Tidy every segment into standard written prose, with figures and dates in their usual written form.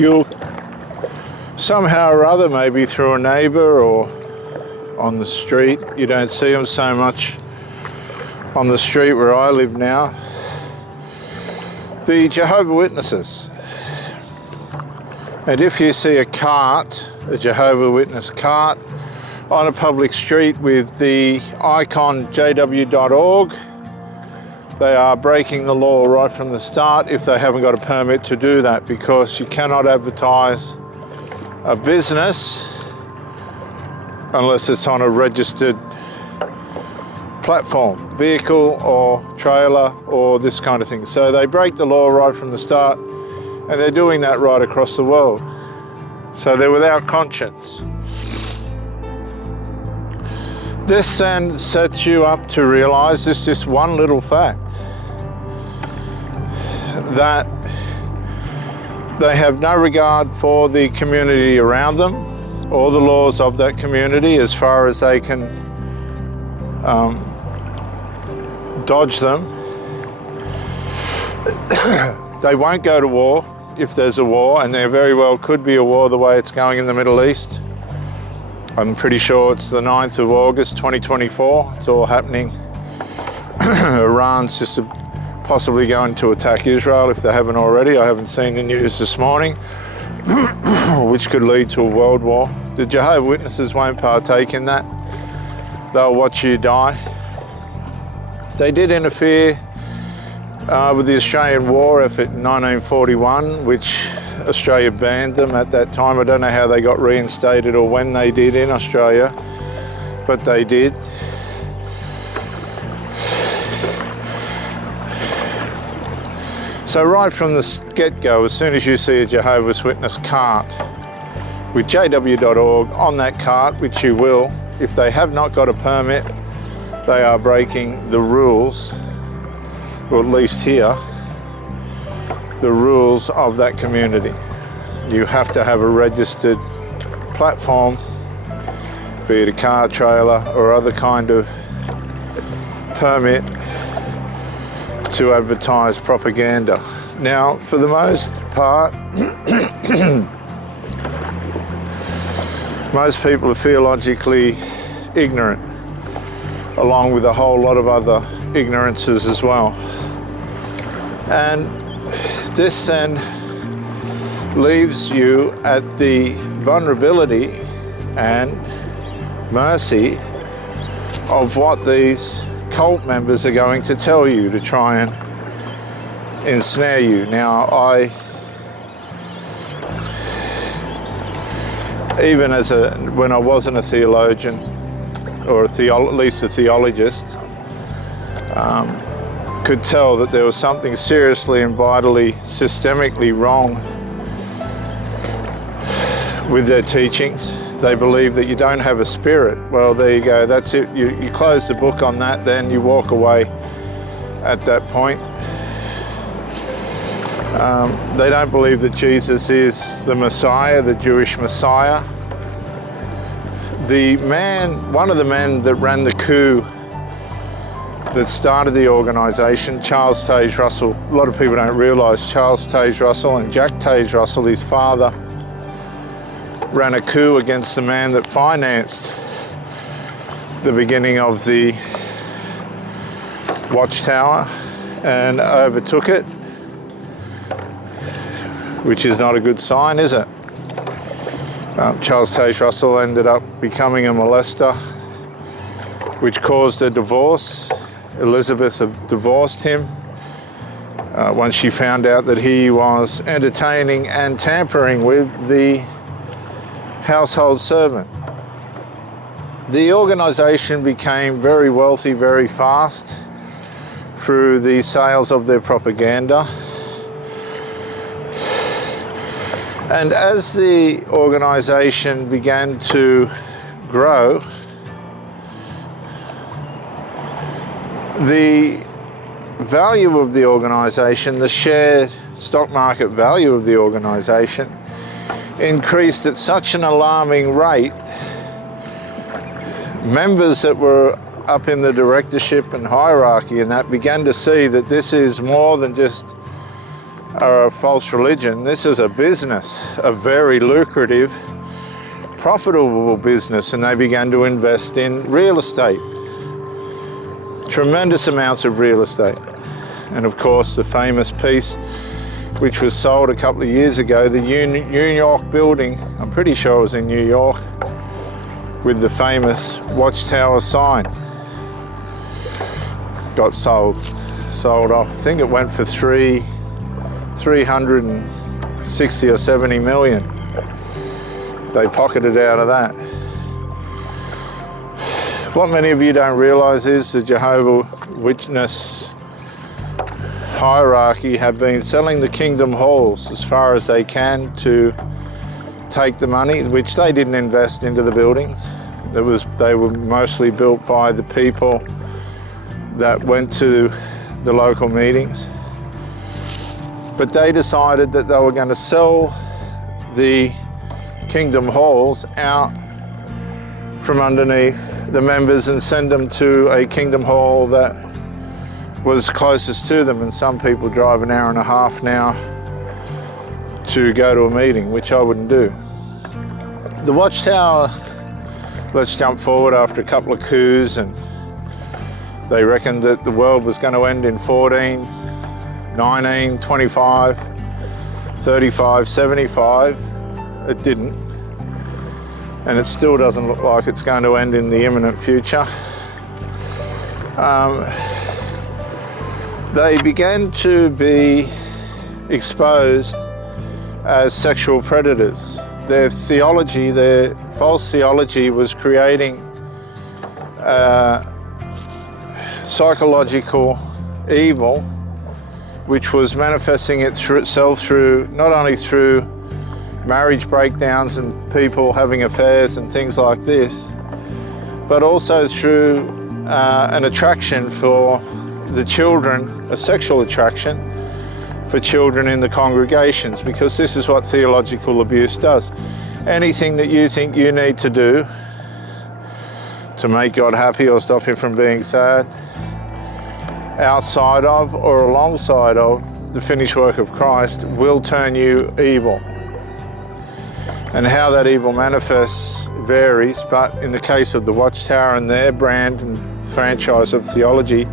you'll somehow or other, maybe through a neighbour or on the street, you don't see them so much on the street where I live now, the Jehovah's Witnesses. And if you see a cart, a Jehovah's Witness cart, on a public street with the icon jw.org, they are breaking the law right from the start if they haven't got a permit to do that, because you cannot advertise a business unless it's on a registered platform, vehicle or trailer or this kind of thing. So they break the law right from the start, and they're doing that right across the world. So they're without conscience. This then sets you up to realize this one little fact, that they have no regard for the community around them or the laws of that community as far as they can dodge them. They won't go to war if there's a war, and there very well could be a war the way it's going in the Middle East. I'm pretty sure it's the 9th of August 2024. It's all happening. Iran's just possibly going to attack Israel if they haven't already. I haven't seen the news this morning, which could lead to a world war. The Jehovah's Witnesses won't partake in that. They'll watch you die. They did interfere with the Australian war effort in 1941, which Australia banned them at that time. I don't know how they got reinstated or when they did in Australia, but they did. So right from the get-go, as soon as you see a Jehovah's Witness cart with jw.org on that cart, which you will, if they have not got a permit, they are breaking the rules, or at least here, the rules of that community. You have to have a registered platform, be it a car, trailer, or other kind of permit to advertise propaganda. Now, for the most part, most people are theologically ignorant, along with a whole lot of other ignorances as well. And this then leaves you at the vulnerability and mercy of what these cult members are going to tell you to try and ensnare you. Now, when I wasn't a theologian, or at least a theologist, could tell that there was something seriously and vitally, systemically wrong with their teachings. They believe that you don't have a spirit. Well, there you go, that's it. You close the book on that, then you walk away at that point. They don't believe that Jesus is the Messiah, the Jewish Messiah. One of the men that ran the coup that started the organisation, Charles Taze Russell, a lot of people don't realise Charles Taze Russell and Jack Taze Russell, his father, ran a coup against the man that financed the beginning of the Watchtower and overtook it, which is not a good sign, is it? Charles Taze Russell ended up becoming a molester, which caused a divorce. Elizabeth divorced him once she found out that he was entertaining and tampering with the household servant. The organisation became very wealthy very fast through the sales of their propaganda. And as the organisation began to grow, the value of the organisation, the shared stock market value of the organisation, increased at such an alarming rate. Members that were up in the directorship and hierarchy and that began to see that this is more than just are a false religion. This is a business, a very lucrative, profitable business, and they began to invest in real estate. Tremendous amounts of real estate. And of course, the famous piece which was sold a couple of years ago, the New York building, I'm pretty sure it was in New York, with the famous Watchtower sign, got sold off. I think it went for 360 or 70 million. They pocketed out of that. What many of you don't realize is the Jehovah's Witness hierarchy have been selling the kingdom halls as far as they can to take the money, which they didn't invest into the buildings. They were mostly built by the people that went to the local meetings. But they decided that they were going to sell the kingdom halls out from underneath the members and send them to a kingdom hall that was closest to them, and some people drive an hour and a half now to go to a meeting, which I wouldn't do. The Watchtower, let's jump forward after a couple of coups, and they reckoned that the world was going to end in 14, 19, 25, 35, 75. It didn't. And it still doesn't look like it's going to end in the imminent future. They began to be exposed as sexual predators. Their theology, their false theology, was creating psychological evil, which was manifesting itself through, not only through marriage breakdowns and people having affairs and things like this, but also through an attraction for the children, a sexual attraction for children in the congregations, because this is what theological abuse does. Anything that you think you need to do to make God happy or stop him from being sad, outside of or alongside of the finished work of Christ, will turn you evil. And how that evil manifests varies, but in the case of the Watchtower and their brand and franchise of theology,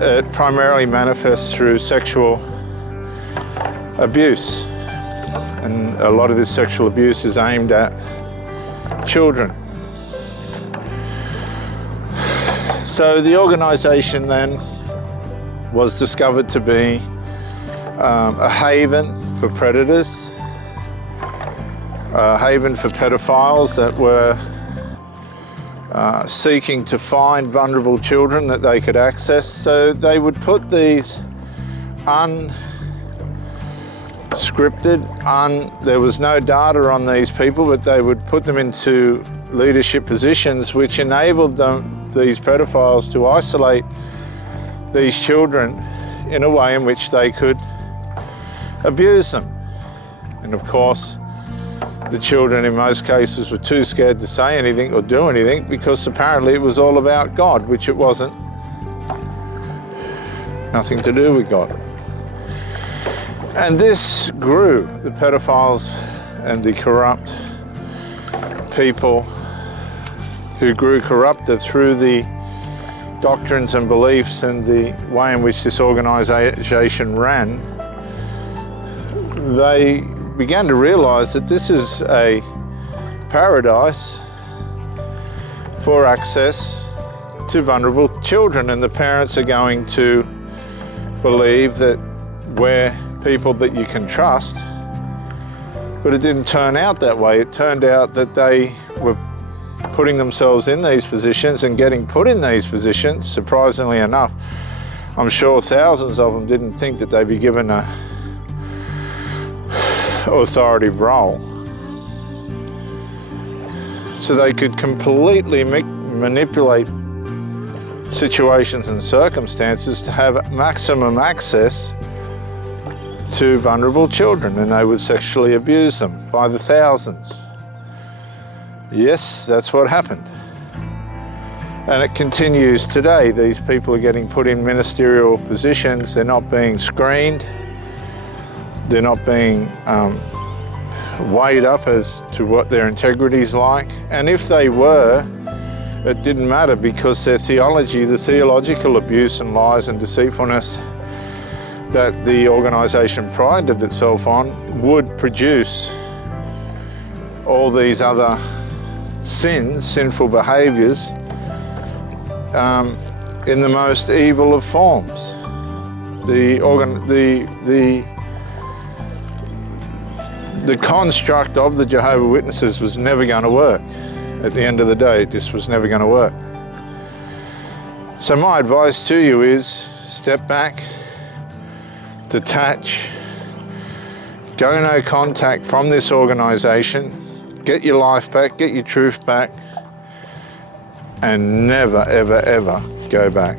it primarily manifests through sexual abuse. And a lot of this sexual abuse is aimed at children. So the organisation then was discovered to be a haven for predators, a haven for pedophiles that were seeking to find vulnerable children that they could access. So they would put these unscripted, there was no data on these people, but they would put them into leadership positions which enabled these pedophiles to isolate these children in a way in which they could abuse them. And of course, the children in most cases were too scared to say anything or do anything, because apparently it was all about God, which it wasn't. Nothing to do with God. And this grew, the pedophiles and the corrupt people who grew corrupted through the doctrines and beliefs and the way in which this organisation ran. They began to realise that this is a paradise for access to vulnerable children, and the parents are going to believe that we're people that you can trust. But it didn't turn out that way. It turned out that they were putting themselves in these positions and getting put in these positions, surprisingly enough. I'm sure thousands of them didn't think that they'd be given a authoritative role. So they could completely manipulate situations and circumstances to have maximum access to vulnerable children, and they would sexually abuse them by the thousands. Yes, that's what happened. And it continues today. These people are getting put in ministerial positions. They're not being screened. they're not being weighed up as to what their integrity is like. And if they were, it didn't matter, because their theology, the theological abuse and lies and deceitfulness that the organisation prided itself on would produce all these other sins, sinful behaviours, in the most evil of forms. The construct of the Jehovah's Witnesses was never going to work. At the end of the day, it just was never going to work. So my advice to you is step back, detach, go no contact from this organisation, get your life back, get your truth back, and never, ever, ever go back.